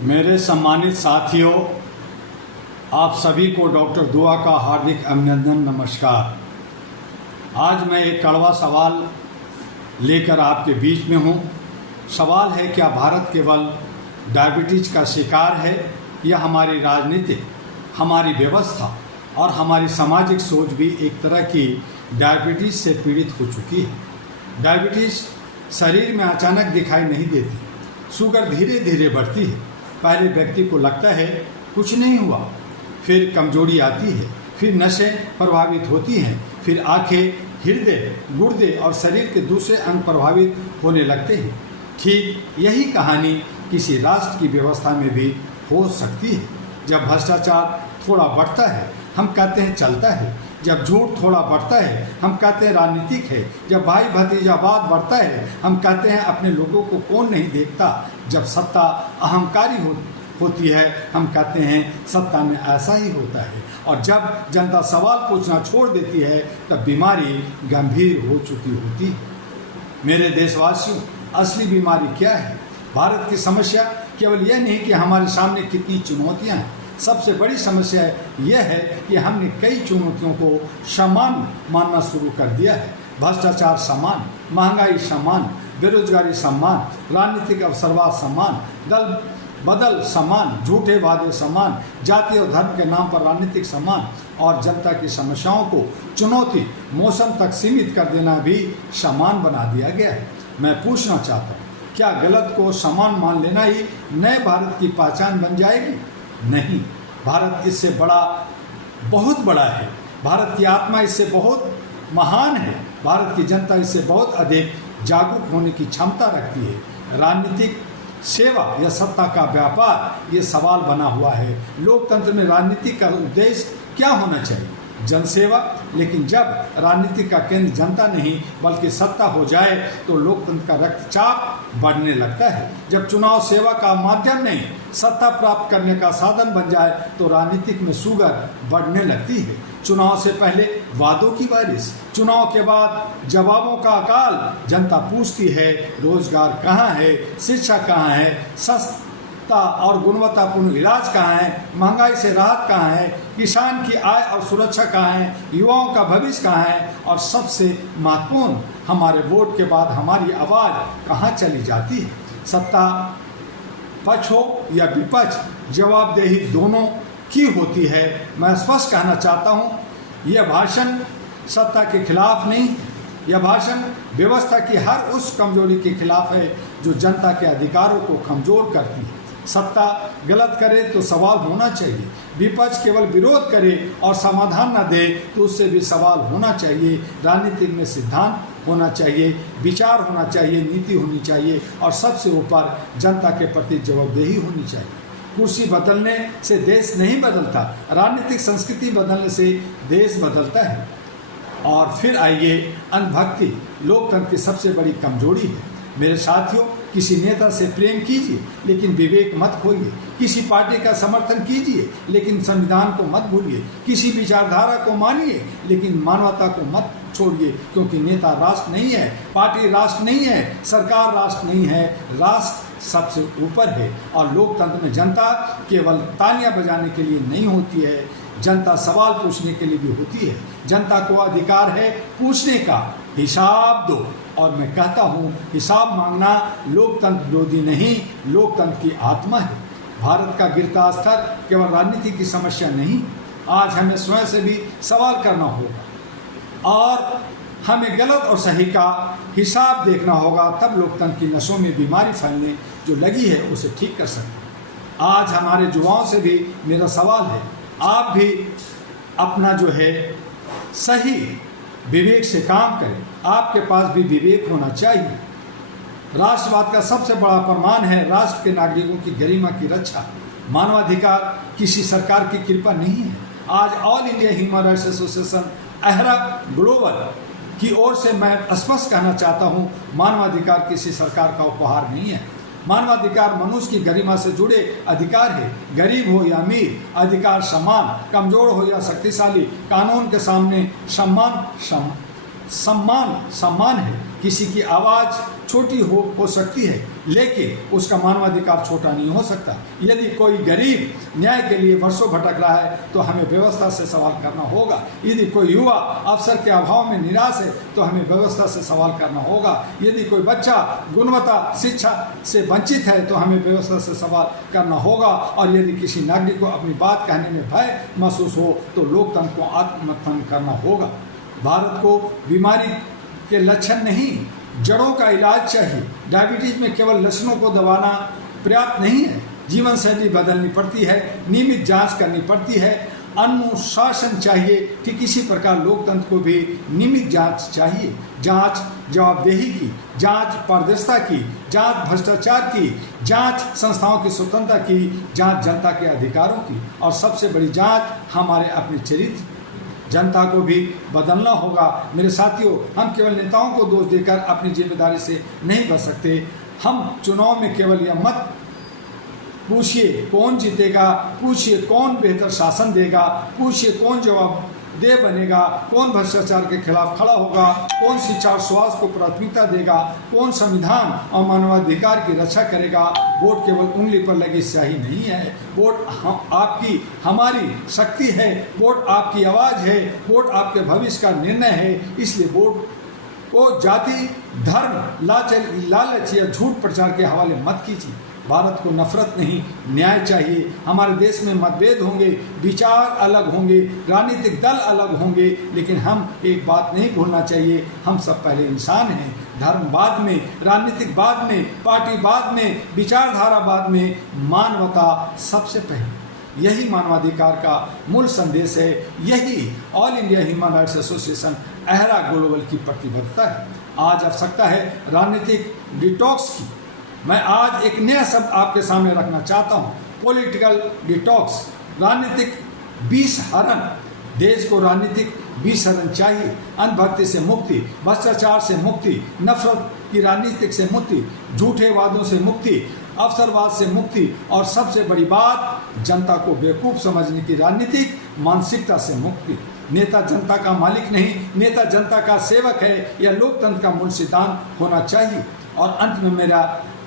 मेरे सम्मानित साथियों, आप सभी को डॉक्टर दुआ का हार्दिक अभिनंदन, नमस्कार। आज मैं एक कड़वा सवाल लेकर आपके बीच में हूँ। सवाल है, क्या भारत केवल डायबिटीज का शिकार है या हमारी राजनीति, हमारी व्यवस्था और हमारी सामाजिक सोच भी एक तरह की डायबिटीज से पीड़ित हो चुकी है। डायबिटीज शरीर में अचानक दिखाई नहीं देती, शुगर धीरे धीरे बढ़ती है। पहले व्यक्ति को लगता है कुछ नहीं हुआ, फिर कमजोरी आती है, फिर नसें प्रभावित होती हैं, फिर आंखें, हृदय, गुर्दे और शरीर के दूसरे अंग प्रभावित होने लगते हैं। ठीक यही कहानी किसी राष्ट्र की व्यवस्था में भी हो सकती है। जब भ्रष्टाचार थोड़ा बढ़ता है, हम कहते हैं चलता है। जब झूठ थोड़ा बढ़ता है, हम कहते हैं राजनीतिक है। जब भाई भतीजावाद बढ़ता है, हम कहते हैं अपने लोगों को कौन नहीं देखता। जब सत्ता अहंकारी होती है, हम कहते हैं सत्ता में ऐसा ही होता है। और जब जनता सवाल पूछना छोड़ देती है, तब बीमारी गंभीर हो चुकी होती है। मेरे देशवासियों, असली बीमारी क्या है? भारत की समस्या केवल यह नहीं कि हमारे सामने कितनी चुनौतियां हैं। सबसे बड़ी समस्या यह है कि हमने कई चुनौतियों को समान मानना शुरू कर दिया है। भ्रष्टाचार समान, महंगाई समान, बेरोजगारी समान, राजनीतिक अवसरवाद समान, दल बदल समान, झूठे वादे समान, जाति और धर्म के नाम पर राजनीतिक समान, और जनता की समस्याओं को चुनौती मौसम तक सीमित कर देना भी समान बना दिया गया है। मैं पूछना चाहता हूँ, क्या गलत को समान मान लेना ही नए भारत की पहचान बन जाएगी? नहीं, भारत इससे बड़ा, बहुत बड़ा है। भारत की आत्मा इससे बहुत महान है। भारत की जनता इससे बहुत अधिक जागरूक होने की क्षमता रखती है। राजनीतिक सेवा या सत्ता का व्यापार, ये सवाल बना हुआ है। लोकतंत्र में राजनीति का उद्देश्य क्या होना चाहिए? जनसेवा। लेकिन जब राजनीति का केंद्र जनता नहीं बल्कि सत्ता हो जाए, तो लोकतंत्र का रक्तचाप बढ़ने लगता है। जब चुनाव सेवा का माध्यम नहीं, सत्ता प्राप्त करने का साधन बन जाए, तो राजनीतिक में शुगर बढ़ने लगती है। चुनाव से पहले वादों की बारिश, चुनाव के बाद जवाबों का अकाल। जनता पूछती है, रोजगार कहाँ है, शिक्षा कहाँ है, सस्ता और गुणवत्तापूर्ण इलाज कहाँ है, महंगाई से राहत कहाँ है, किसान की आय और सुरक्षा कहाँ है, युवाओं का भविष्य कहाँ है, और सबसे महत्वपूर्ण, हमारे वोट के बाद हमारी आवाज़ कहाँ चली जाती है? सत्ता पक्ष हो या विपक्ष, जवाबदेही दोनों की होती है। मैं स्पष्ट कहना चाहता हूँ, यह भाषण सत्ता के खिलाफ नहीं, यह भाषण व्यवस्था की हर उस कमजोरी के खिलाफ है जो जनता के अधिकारों को कमजोर करती है। सत्ता गलत करे तो सवाल होना चाहिए, विपक्ष केवल विरोध करे और समाधान न दे तो उससे भी सवाल होना चाहिए। राजनीति में सिद्धांत होना चाहिए, विचार होना चाहिए, नीति होनी चाहिए, और सबसे ऊपर जनता के प्रति जवाबदेही होनी चाहिए। कुर्सी बदलने से देश नहीं बदलता, राजनीतिक संस्कृति बदलने से देश बदलता है। और फिर आइए, अंधभक्ति लोकतंत्र की सबसे बड़ी कमजोरी है। मेरे साथियों, किसी नेता से प्रेम कीजिए लेकिन विवेक मत खोइए। किसी पार्टी का समर्थन कीजिए लेकिन संविधान को मत भूलिए। किसी विचारधारा को मानिए लेकिन मानवता को मत छोड़िए, क्योंकि नेता राष्ट्र नहीं है, पार्टी राष्ट्र नहीं है, सरकार राष्ट्र नहीं है, राष्ट्र सबसे ऊपर है। और लोकतंत्र में जनता केवल तालियां बजाने के लिए नहीं होती है, जनता सवाल पूछने के लिए भी होती है। जनता को अधिकार है पूछने का, हिसाब दो। और मैं कहता हूँ, हिसाब मांगना लोकतंत्र विरोधी नहीं, लोकतंत्र की आत्मा है। भारत का गिरता स्तर केवल राजनीति की समस्या नहीं, आज हमें स्वयं से भी सवाल करना होगा और हमें गलत और सही का हिसाब देखना होगा। तब लोकतंत्र की नसों में बीमारी फैलने जो लगी है, उसे ठीक कर सकते हैं। आज हमारे युवाओं से भी मेरा सवाल है, आप भी अपना जो है सही विवेक से काम करें। आपके पास भी विवेक होना चाहिए। राष्ट्रवाद का सबसे बड़ा प्रमाण है राष्ट्र के नागरिकों की गरिमा की रक्षा। मानवाधिकार किसी सरकार की कृपा नहीं है। आज All India Human Rights Association AHRA Global की ओर से मैं स्पष्ट कहना चाहता हूँ, मानवाधिकार किसी सरकार का उपहार नहीं है। मानवाधिकार मनुष्य की गरिमा से जुड़े अधिकार है। गरीब हो या अमीर, अधिकार समान, कमजोर हो या शक्तिशाली, कानून के सामने सम्मान है। किसी की आवाज़ छोटी हो सकती है, लेकिन उसका मानवाधिकार छोटा नहीं हो सकता। यदि कोई गरीब न्याय के लिए वर्षों भटक रहा है तो हमें व्यवस्था से सवाल करना होगा। यदि कोई युवा अवसर के अभाव में निराश है तो हमें व्यवस्था से सवाल करना होगा। यदि कोई बच्चा गुणवत्ता शिक्षा से वंचित है तो हमें व्यवस्था से सवाल करना होगा। और यदि किसी नागरिक को अपनी बात कहने में भय महसूस हो तो लोकतंत्र को आत्ममथन करना होगा। भारत को बीमारी के लक्षण नहीं, जड़ों का इलाज चाहिए। डायबिटीज में केवल लक्षणों को दबाना पर्याप्त नहीं है, जीवन शैली बदलनी पड़ती है, नियमित जांच करनी पड़ती है, अनुशासन चाहिए। ठीक इसी प्रकार लोकतंत्र को भी नियमित जांच चाहिए। जांच जवाबदेही की, जांच पारदर्शिता की, जांच भ्रष्टाचार की, जांच संस्थाओं की स्वतंत्रता की, जांच जनता के अधिकारों की, और सबसे बड़ी जांच हमारे अपने चरित्र। जनता को भी बदलना होगा। मेरे साथियों, हम केवल नेताओं को दोष देकर अपनी जिम्मेदारी से नहीं बच सकते। हम चुनाव में केवल यह मत पूछिए कौन जीतेगा, पूछिए कौन बेहतर शासन देगा, पूछिए कौन जवाबदेह बनेगा, कौन भ्रष्टाचार के खिलाफ खड़ा होगा, कौन शिक्षा और स्वास्थ्य को प्राथमिकता देगा, कौन संविधान और मानवाधिकार की रक्षा करेगा। वोट केवल उंगली पर लगी स्याही नहीं है, वोट आपकी हमारी शक्ति है, वोट आपकी आवाज़ है, वोट आपके भविष्य का निर्णय है। इसलिए वोट को जाति, धर्म, लालच या झूठ प्रचार के हवाले मत कीजिए। भारत को नफरत नहीं, न्याय चाहिए। हमारे देश में मतभेद होंगे, विचार अलग होंगे, राजनीतिक दल अलग होंगे, लेकिन हम एक बात नहीं भूलना चाहिए, हम सब पहले इंसान हैं। धर्म बाद में, राजनीतिक बाद में, पार्टी बाद में, विचारधारा बाद में, मानवता सबसे पहले। यही मानवाधिकार का मूल संदेश है। यही All India Human Rights Association AHRA Global की प्रतिबद्धता है। आज आवश्यकता है राजनीतिक डिटॉक्स की। मैं आज एक नया शब्द आपके सामने रखना चाहता हूँ, पॉलिटिकल डिटॉक्स, राजनीतिक विषहरण। देश को राजनीतिक विषहरण चाहिए। अंधभक्ति से मुक्ति, भ्रष्टाचार से मुक्ति, नफरत की राजनीतिक से मुक्ति, झूठे वादों से मुक्ति, अवसरवाद से मुक्ति, और सबसे बड़ी बात, जनता को बेवकूफ़ समझने की राजनीतिक मानसिकता से मुक्ति। नेता जनता का मालिक नहीं, नेता जनता का सेवक है। यह लोकतंत्र का मूल सिद्धांत होना चाहिए। और अंत में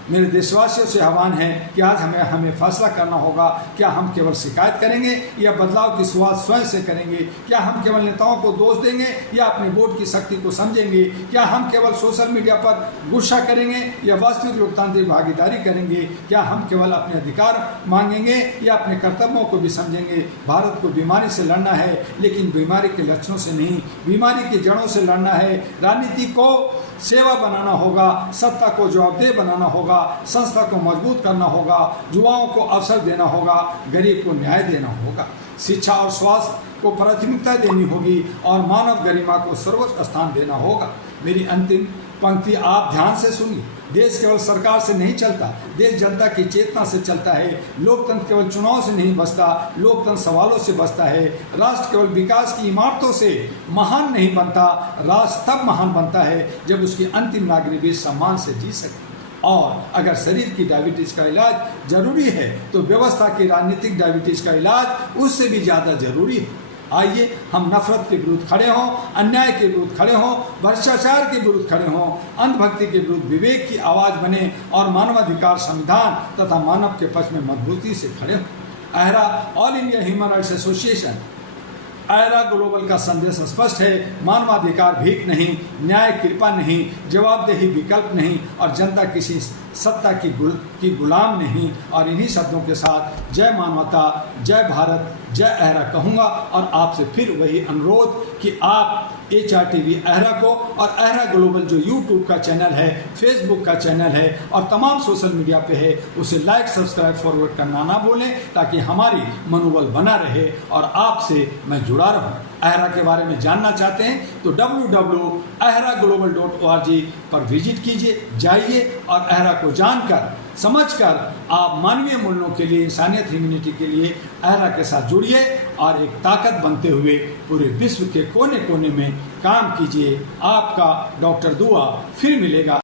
मेरे देशवासियों से आह्वान है कि आज हमें फैसला करना होगा। क्या हम केवल शिकायत करेंगे या बदलाव की शुरुआत स्वयं से करेंगे? क्या हम केवल नेताओं को दोष देंगे या अपने वोट की शक्ति को समझेंगे? क्या हम केवल सोशल मीडिया पर गुस्सा करेंगे या वास्तविक लोकतांत्रिक भागीदारी करेंगे? क्या हम केवल अपने अधिकार मांगेंगे या अपने कर्तव्यों को भी समझेंगे? भारत को बीमारी से लड़ना है, लेकिन बीमारी के लक्षणों से नहीं, बीमारी की जड़ों से लड़ना है। राजनीति को सेवा बनाना होगा, सत्ता को जवाबदेह बनाना होगा, संस्था को मजबूत करना होगा, युवाओं को अवसर देना होगा, गरीब को न्याय देना होगा, शिक्षा और स्वास्थ्य को प्राथमिकता देनी होगी, और मानव गरिमा को सर्वोच्च स्थान देना होगा। मेरी अंतिम पंक्ति आप ध्यान से सुनिए। देश केवल सरकार से नहीं चलता, देश जनता की चेतना से चलता है। लोकतंत्र केवल चुनाव से नहीं बचता, लोकतंत्र सवालों से बचता है। राष्ट्र केवल विकास की इमारतों से महान नहीं बनता, राष्ट्र तब महान बनता है जब उसकी अंतिम नागरिक भी सम्मान से जी सके। और अगर शरीर की डायबिटीज़ का इलाज जरूरी है तो व्यवस्था की राजनीतिक डायबिटीज़ का इलाज उससे भी ज़्यादा जरूरी है। आइए हम नफरत के विरुद्ध खड़े हों, अन्याय के विरुद्ध खड़े हों, भ्रष्टाचार के विरुद्ध खड़े हों, अंधभक्ति के विरुद्ध विवेक की आवाज़ बने, और मानवाधिकार, संविधान तथा मानव के पक्ष में मजबूती से खड़े हों। AHRA All India Human Rights Association AHRA Global का संदेश स्पष्ट है। मानवाधिकार भीख नहीं, न्याय कृपा नहीं, जवाबदेही विकल्प नहीं, और जनता किसी सत्ता की गुलाम नहीं। और इन्हीं शब्दों के साथ जय मानवता, जय भारत, जय अहरा कहूँगा। और आपसे फिर वही अनुरोध कि आप HRTV अहरा को और अहरा ग्लोबल जो YouTube का चैनल है, फेसबुक का चैनल है और तमाम सोशल मीडिया पे है, उसे लाइक, सब्सक्राइब, फॉरवर्ड करना ना भूलें, ताकि हमारी मनोबल बना रहे और आपसे मैं जुड़ा रहूं। अहरा के बारे में जानना चाहते हैं तो www.ahraglobal.org पर विजिट कीजिए, जाइए, और अहरा को जानकर, समझकर आप मानवीय मूल्यों के लिए, इंसानियत, ह्यूमैनिटी के लिए अहरा के साथ जुड़िए और एक ताकत बनते हुए पूरे विश्व के कोने कोने में काम कीजिए। आपका डॉक्टर दुआ फिर मिलेगा।